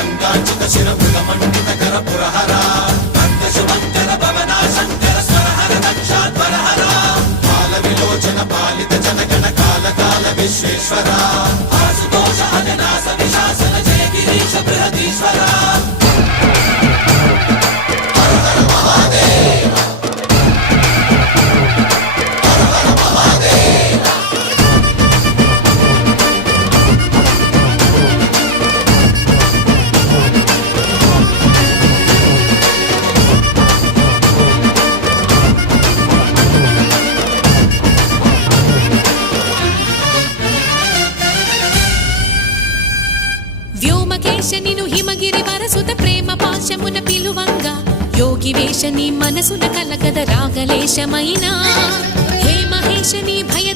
గంగాచిత శిర మృగమండిత కర పురహర భక్త శుభంకర భవనా శంకర స్వరహర దక్షాధ్వరహర బాల విలోచన పాలిత జనగణ కాల కాల విశ్వేశ్వర ఆశుతోష అజనాస విశాసన జయ గిరీశ బృహదీశ్వర హర హర మహాదేవ హర హర మహాదేవ వ్యోమకేశనిను హిమగిరి వరసుత ప్రేమ పాశమున పిలువంగా యోగి వేషని మనసున కలగద రాగలేశమైనా హే మహేశని భయ